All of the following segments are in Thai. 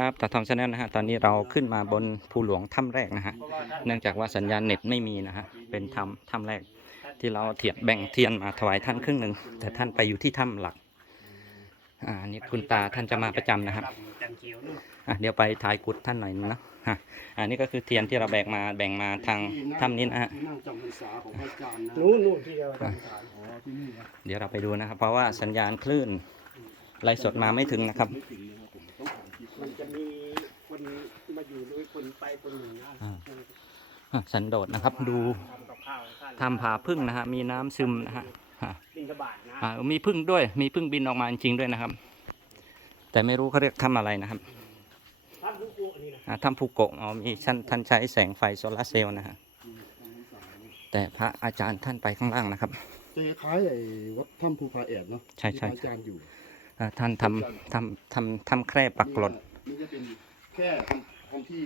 ครับตาทองชาแนลนะฮะ ตอนนี้เราขึ้นมาบนภูหลวงถ้ำแรกนะฮะ เนื่องจากว่าสัญญาณเน็ตไม่มีนะฮะ เป็นถ้ำถ้ำแรก ที่เราเทียบแบ่งเทียนมาถวายท่านครึ่งหนึ่ง แต่ท่านไปอยู่ที่ถ้ำหลัก อ่า นี่คุณตาท่านจะมาประจำนะครับจันเขียวนู่นอะเดี๋ยวไปถ่ายกุดท่านหน่อยนึงนะฮะอันนี้ก็คือเทียนที่เราแบกมาแบ่งมาทางถ้ำนี้นะฮะที่นั่งจำพรรษาของพระอาจารย์นะนู่นนู่นที่เราทำฐานอ๋อที่นี่นะเดี๋ยวเราไปดูนะครับ เพราะว่าสัญญาณคลื่นไลฟ์สดมาไม่ถึงนะครับ ไม่ถึงนะครับผมต้องถามคลิปมันจะมีคนมาอยู่ด้วยคนไปคนหนึ่งนะอ่า อะสันโดษนะครับ ดูทำกับข้าวให้ท่านถ้ำผาพึ่งนะฮะมีน้ำซึมนะฮะอะบินกบาทนะอ่ามีพึ่งด้วย มีพึ่งบินออกมาจริงๆด้วยนะครับ แต่ไม่รู้เขาเรียกถ้ำอะไรนะครับท่านผู้กลัวนี่นะอ่าถ้ำภูโกะอ๋อมีท่านท่านใช้แสงไฟโซลาร์เซลล์นะฮะแต่พระอาจารย์ท่านไปข้างล่างนะครับ จะคล้ายๆไอ้วัดถ้ำภูผาแอดเนาะใช่ใช่ ที่พระอาจารย์อยู่อ่า ท่านทำทำทำทำแคร่ปักกรดนี่จะเป็นแค่ทำทำที่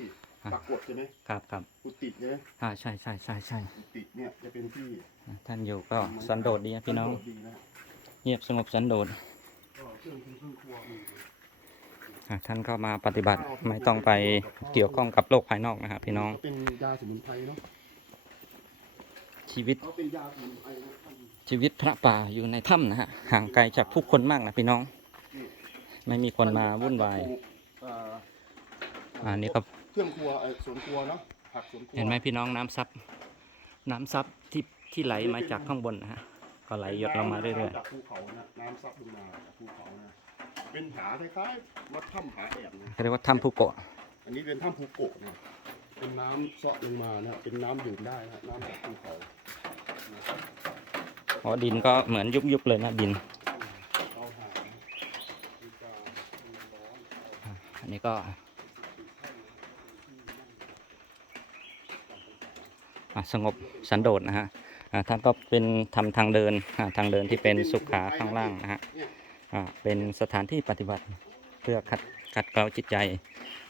ปักกรดใช่ไหมครับครับกุฏิใช่ไหมอ่าใช่ใช่ใช่ใช่กุฏิเนี่ยจะเป็นที่อ่าท่านอยู่ก็สันโดษดีนะพี่น้องดีนะเงียบสงบสันโดษก็เครื่องคือเครื่องครัวมีอะท่านก็มาปฏิบัติไม่ต้องไปเกี่ยวข้องกับโลกภายนอกนะครับพี่น้องเขาเป็นยาสมุนไพรเนาะชีวิตเขาเป็นยาสมุนไพรนะท่านชีวิตพระป่าอยู่ในถ้ำนะฮะห่างไกลจากผู้คนมากนะพี่น้อง ไม่มีคนมาวุ่นวาย เอ่ออ่านี่ก็เครื่องครัวเอ่อสวนครัวเนาะผักสวนครัวเห็นไหมพี่น้องน้ำซับ น้ำซับที่ที่ไหลมาจากข้างบนนะฮะก็ไหลหยดลงมาเรื่อยจากภูเขานะน้ำซับลงมาจากภูเขานะเป็นผาคล้ายๆวัดถ้ำผาแอบนะๆเรียกว่าถ้ำภูโกะอันนี้เป็นถ้ำภูโกะนะเป็นน้ำเซาะลงมานะ เป็นน้ำดื่มได้นะน้ำจากภูเขา อ๋อดินก็เหมือนยุบๆเลยนะดิน เอาหามีกามีร้อน อั นี้ก็สงบสันโดษนะฮะท่านก็เป็นทำทางเดินทางเดินที่เป็นสุขาข้างล่างนะฮะเป็นสถานที่ปฏิบัติเพื่อขัดขัดเกลาจิตใจ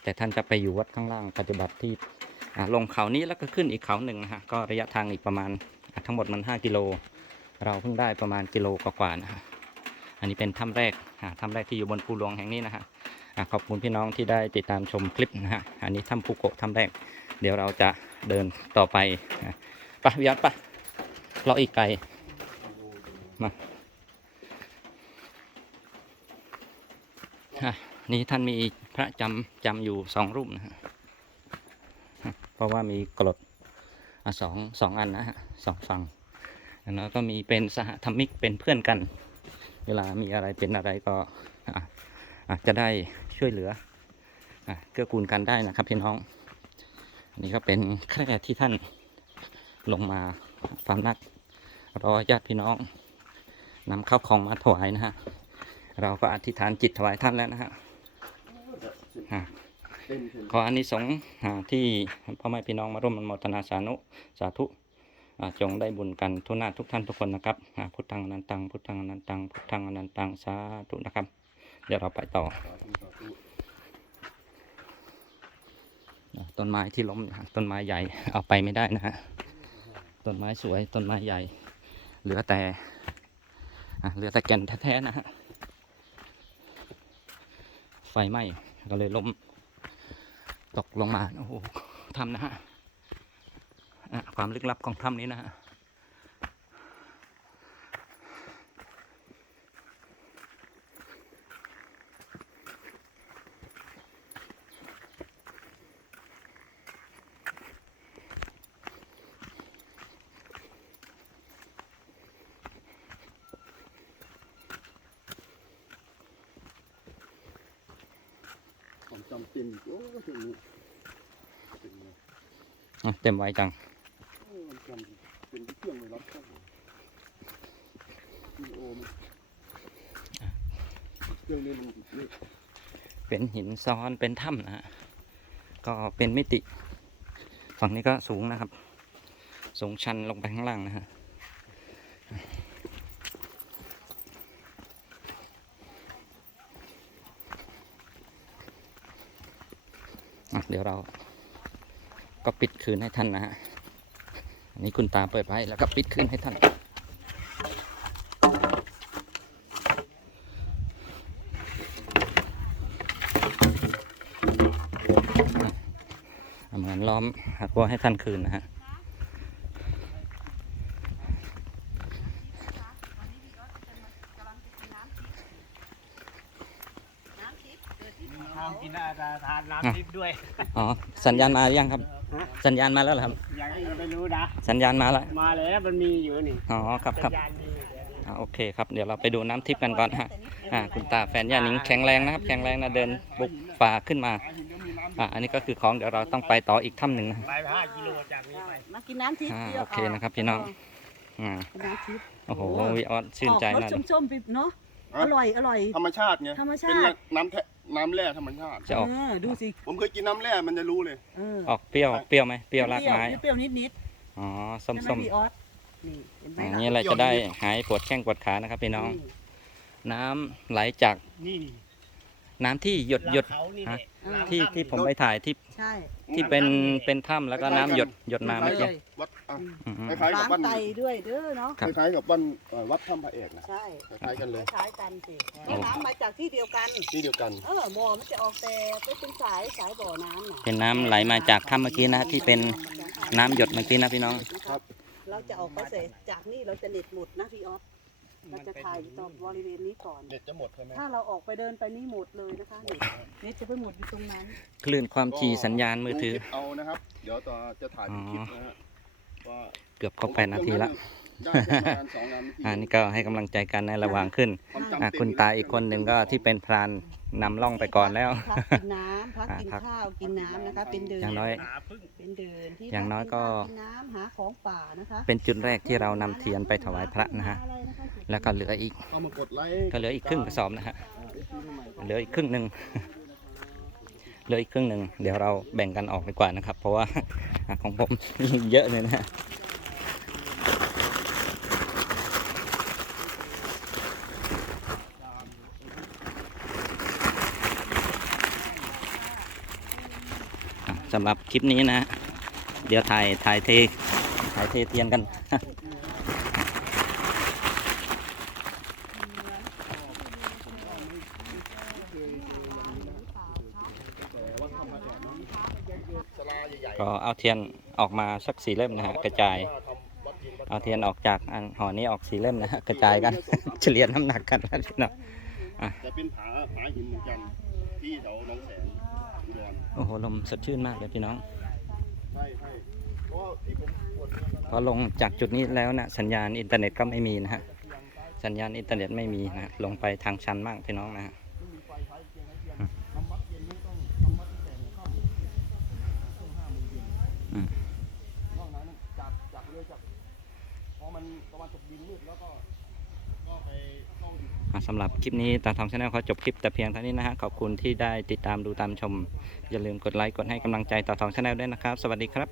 แต่ท่านจะไปอยู่วัดข้างล่างปฏิบัติที่ลงเขานี้แล้วก็ขึ้นอีกเขาหนึ่งนะฮะก็ระยะทางอีกประมาณทั้งหมดมัน 5 กิโล เราเพิ่งได้ประมาณกิโลกว่าๆนะฮะอันนี้เป็นถ้ำแรกถ้ำแรกที่อยู่บนภูหลวงแห่งนี้นะฮะ ขอบคุณพี่น้องที่ได้ติดตามชมคลิปนะฮะ อันนี้ถ้ำภูโกะถ้ำแรก เดี๋ยวเราจะเดินต่อไปอะไปวิยัดไปเราอีกไกลอะนี่ท่านมีพระจำจำอยู่สองรูปนะฮะ เพราะว่ามีกรดสองสองอันนะฮะสองฝั่งแล้วก็มีเป็นสหธรรมิกเป็นเพื่อนกัน เวลามีอะไรเป็นอะไรก็ จะได้ช่วยเหลืออเกื้อกูลกันได้นะครับพี่น้อง อันนี้ก็เป็นแคร่ที่ท่านลงมาฟำนักรอญาติพี่น้องนำข้าวของมาถวายนะฮะ เราก็อธิษฐานจิตถวายท่านแล้วนะฮะขออานิสงส์ที่พ่อแม่พี่น้องมาร่วมอนุโมทนาสาธุสาธุจงได้บุญกันทุกหน้าทุกท่านทุกคนนะครับพุทธังอนันตังพุทธังอนันตังพุทธังอนันตังสาธุนะครับ เดี๋ยวเราไปต่อ ต้นไม้ที่ล้มต้นไม้ใหญ่เอาไปไม่ได้นะฮะ ต้นไม้สวยต้นไม้ใหญ่ เหลือแต่เหลือแต่แก่นแท้ๆนะฮะ ไฟไหม้ก็เลยล้มตกลงมา โอ้โหถ้ำนะฮะความลึกลับของถ้ำนี้นะฮะ ความจำเป็นอีกโอ้ถึงนี้เป็นไงอะเต็มไว้จังโอ้ความจำเป็นเครื่องเลยรับเข้าวิดีโอมันเครื่องนี้มันนี่เป็นหินซ้อนเป็นถ้ำนะฮะก็เป็นมิติ ฝั่งนี้ก็สูงนะครับ สูงชันลงไปข้างล่างนะฮะ เดี๋ยวเราก็ปิดคืนให้ท่านนะฮะอันนี้คุณตาเปิดไว้แล้วก็ปิดคืนให้ท่าน เหมือนล้อมหักวัวให้ท่านคืนนะฮะ ทำกินอาทานน้ำทิพย์ด้วยอ๋อสัญญาณมาหรือยังครับ สัญญาณมาแล้วเหรอครับ ยังไม่รู้นะ สัญญาณมาแล้ว มาแล้วมันมีอยู่นี่ อ๋อครับครับสัญญาณมีอยู่แล้วอ่าโอเคครับเดี๋ยวเราไปดูน้ำทิพย์กันก่อนฮะอ่าคุณตาแฟนย่านิงแข็งแรงนะครับ แข็งแรงนะเดินบุกฝ่าขึ้นมาอ่าอันนี้ก็คือของเดี๋ยวเราต้องไปต่ออีกถ้ำหนึ่งนะไปห้ากิโลจากนี้ไปมากินน้ำทิพย์อ่าดียวโอเคนะครับพี่น้องอ่าน้ำทิพย์โอ้โหวิออสชื่นใจออกมากรเลยสส้มๆไปเนาะ อะอร่อยอร่อย ธรรมชาติไงธรรมชาเป็นติน้ำแท้น้ำแร่ธรรมชาติ จะออกเออดูสิผมเคยกินน้ำแร่มันจะรู้เลย เออออกเปรี้ยวเปรี้ยวไหมเปรี้ยวรากไม้เปรี้ยวนิดอ๋อๆส้มใช่ส้มไหพี่ออสนี่เห็นไหมอย่างล่ะ นี้แหละจะได้หายปวดแข้งปวดขานะครับพี่น้อง น้ำไหลจากนี่ นี่น้ำที่หยดหยด เขานี่แหละที่ที่ผมไปถ่ายที่ใช่ที่เป็นเป็นถ้ำแล้วก็น้ำหยดหยดมาคเมื่อล้ายๆกี้กับวัดอะอืม คล้ายๆกับล้างวัดไตด้วยเด้อเนาะครับคล้ายๆกับวัดเอ่อวัดถ้ำพระเอกนะใช่คล้ายๆกันเลยคล้ายๆกันสิแล้วน้ำมาจากที่เดียวกัน ที่เดียวกันเออบ่อมันจะออกแต่ไปเป็นสายสายบ่อน้ำน่ะเป็นน้ำไหลมาจากถ้ำเมื่อกี้นะที่เป็นน้ำหยดเมื่อกี้นะพี่น้องครับ เราจะออกไปเสร็จจากนี่เราจะเน็ตหมดนะพี่ออส เราจะถ่ายอยู่ตรงบริเวณนี้ก่อน เด็ดจะหมดใช่ไหมถ้าเราออกไปเดินไปนี่หมดเลยนะคะเน็ตเน็ตจะไปหมดอยู่ตรงนั้น คลื่นความถี่สัญญาณมือถือดูคลิปเอานะครับ เดี๋ยวต่อจะถ่ายเป็นคลิปนะฮะว่าเกือบครบแปดนาทีแล้วได้ประมาณส องนาทีอันนี้ก็ให้กำลังใจกันในระหว่างขึ้นความจำอะเต็มคุณตาอีกคนหนึ่งก็ที่เป็นพรานนำล่องไปก่อนแล้วพักกินน้ำพักอ่ากินพักข้าวกินน้ำนะคะเป็นเดินอย่างน้อยหาพึ่งเป็นเดินที่อย่างน้อยก็พักินน้ำหาของป่านะคะเป็นจุดแรกที่เรานำเทียนไปถวายพระนะฮะอะไรนะคะจุดแล้วก็เหลืออีกเข้ามากดไลค์ก็เหลืออีกครึ่งกระสอบนะฮะเหลืออีกครึ่งหนึ่งเหลืออีกครึ่งหนึ่งเดี๋ยวเราแบ่งกันออกดีกว่านะครับ เพราะว่าอะของผมเยอะเลยนะฮะ อะ สำหรับคลิปนี้นะ เดี๋ยวถ่ายถ่ายเทถ่ายเทเทียนกัน ก็เอาเทียนออกมาสักสี่เล่มนะฮะกระจาย เอาเทียนออกจากอันห่อนี้ออกสี่เล่มนะฮะกระจายกัน เฉลี่ยน้ำหนักกันนะพี่น้องจะเป็นผาผาหินเหมือนกันที่แถวหนองแสน โอ้โหลมสดชื่นมากเลยพี่น้องใช่ใช่เพราะว่าที่ผมปวดเมื่อยมาพอลงจากจุดนี้แล้วนะสัญญาณอินเทอร์เน็ตก็ไม่มีนะฮะสัญญาณอินเทอร์เน็ตไม่มีนะฮะลงไปทางชันมากพี่น้องนะฮะทำวัดเย็นไม่ต้องทำวัดตั้งแต่หัวค่ำช่วงห้าโมงเย็นอืมนอกนั้นจากจากเรือจากพอมันตะวันตกดินมืดแล้วก็ สำหรับคลิปนี้ตาทองชาแนลขอจบคลิปแต่เพียงเท่านี้นะฮะขอบคุณที่ได้ติดตามดูตามชม อย่าลืมกดไลค์กดให้กำลังใจตาทองชาแนลด้วยนะครับ สวัสดีครับ